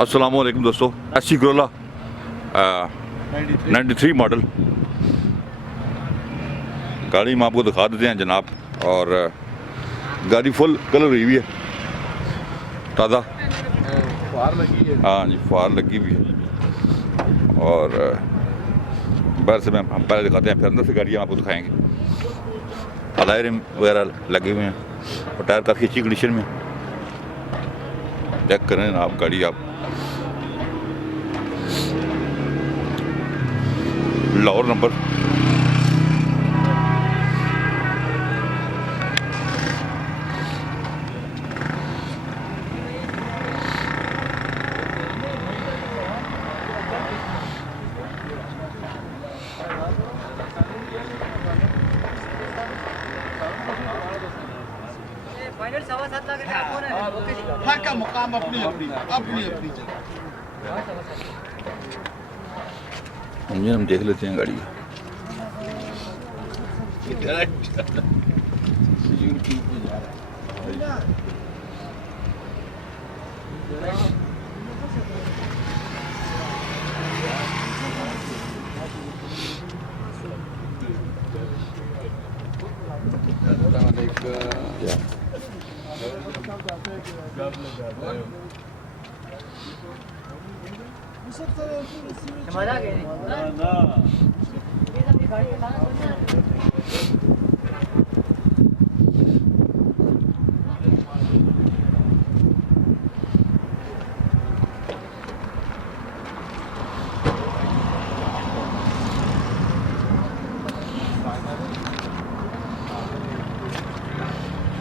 अस्सलाम वालेकुम दोस्तों, एसी करोला 93 मॉडल गाड़ी हम आपको दिखा देते हैं जनाब। और गाड़ी फुल कलर हुई हुई है, ताज़ा फार लगी है। हाँ जी, फार लगी हुई है। और बाहर से हम पहले दिखाते हैं, फिर अंदर से गाड़ी हम आपको दिखाएंगे। अलाय रिम वगैरह लगे हुए हैं और टायर काफ़ी अच्छी कंडीशन में। चेक करें आप गाड़ी, आप लाहौर नंबर। फाइनल 7.25 लाख हर का मुकाम अपनी अपनी जगह। इंजन हम देख लेते हैं गाड़ी का। मजा आ गया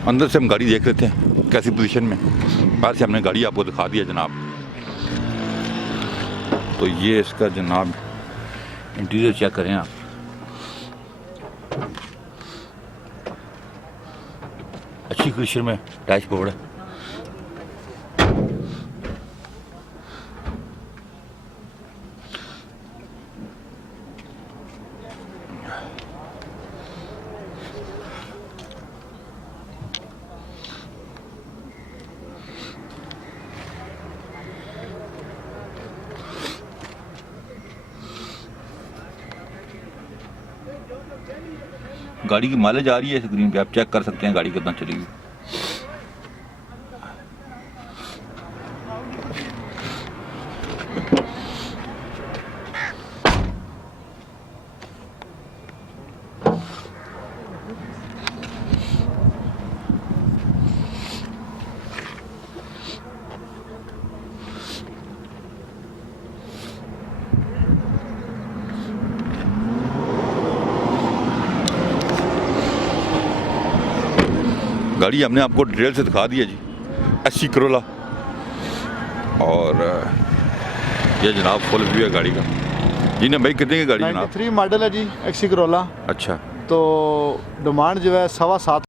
अंदर से हम गाड़ी देख लेते हैं कैसी पोजीशन में। बाहर से हमने गाड़ी आपको दिखा दिया जनाब। तो ये इसका जनाब इंटीरियर चेक करें आप। अच्छी कंडीशन में डैशबोर्ड है। गाड़ी की माइलेज आ रही है स्क्रीन पे, आप चेक कर सकते हैं गाड़ी कितना चलेगी। गाड़ी हमने आपको डिटेल से दिखा दी है जी, एसी करोला। और ये जनाब फुल व्यू है गाड़ी का। जी ने भाई कितने की गाड़ी जनाब? 93 मॉडल है जी, एसी करोला। अच्छा, तो डिमांड जो है 7.25